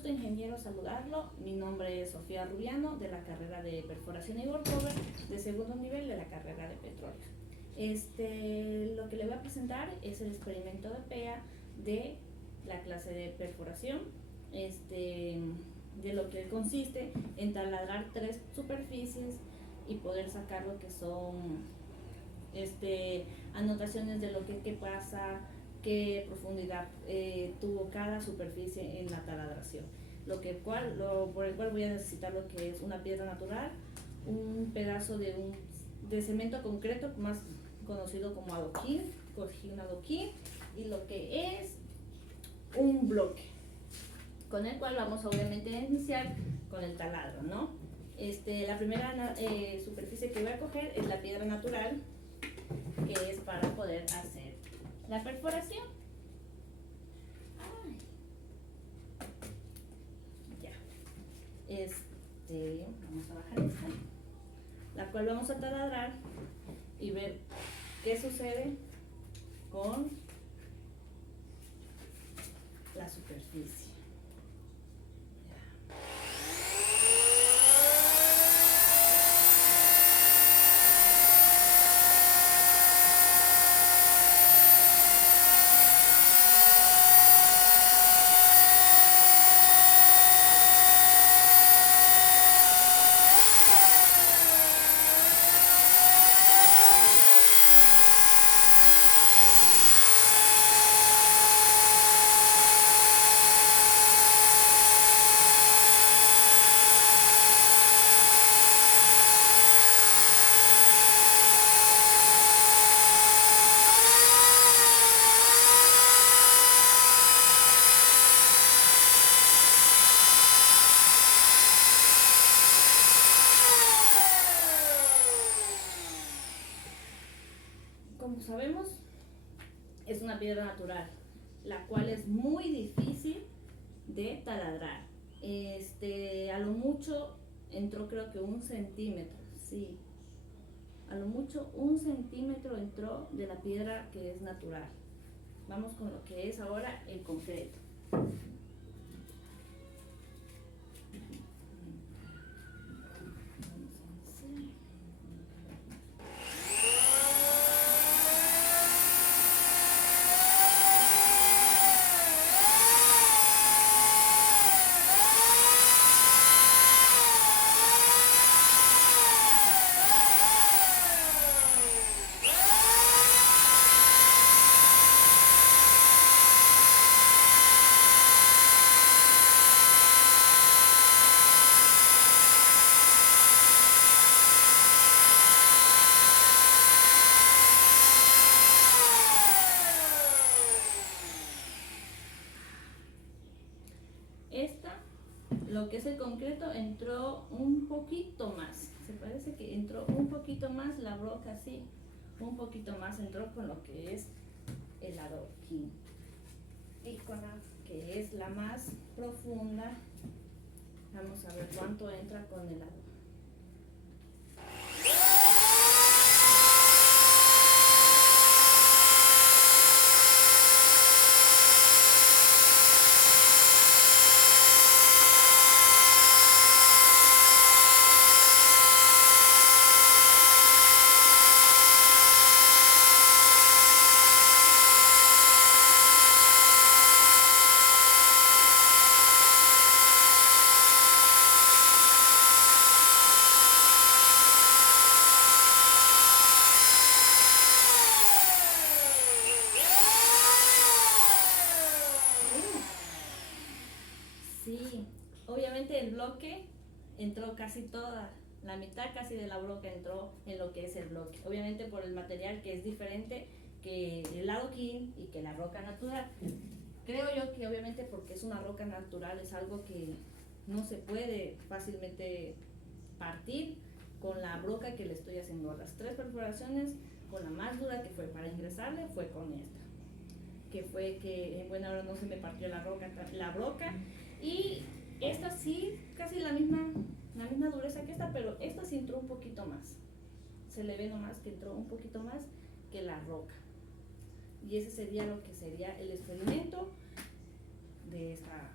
gusto, ingeniero, saludarlo. Mi nombre es Sofía Rubiano, de la carrera de perforación y workover, de segundo nivel de la carrera de petróleo. Lo que le voy a presentar es el experimento de PEA de la clase de perforación, de lo que consiste en taladrar 3 superficies y poder sacar lo que son anotaciones de lo que pasa, qué profundidad tuvo cada superficie en la taladración, por el cual voy a necesitar lo que es una piedra natural, un pedazo de cemento concreto, más conocido como adoquín, cogí un adoquín, y lo que es un bloque, con el cual vamos obviamente a iniciar con el taladro, ¿no? La primera superficie que voy a coger es la piedra natural, que es para poder hacer la perforación. Ya. Vamos a bajar esta, la cual vamos a taladrar y ver qué sucede con la superficie. Como sabemos, es una piedra natural, la cual es muy difícil de taladrar. A lo mucho entró, creo que 1 centímetro, sí. A lo mucho 1 centímetro entró de la piedra que es natural. Vamos con lo que es ahora el concreto. Lo que es el concreto entró un poquito más, se parece que entró un poquito más la broca, sí, un poquito más entró con lo que es el adoquín, y con la que es la más profunda, vamos a ver cuánto entra con el adoquín. Sí, obviamente el bloque entró casi toda, la mitad casi de la broca entró en lo que es el bloque. Obviamente por el material que es diferente que el adoquín y que la roca natural. Creo yo que obviamente porque es una roca natural es algo que no se puede fácilmente partir con la broca que le estoy haciendo. Las 3 perforaciones, con la más dura que fue para ingresarle fue con esta, que fue que en buena hora no se me partió la broca, y esta sí, casi la misma dureza que esta, pero esta sí entró un poquito más, se le ve nomás que entró un poquito más que la roca, y ese sería lo que sería el experimento de esta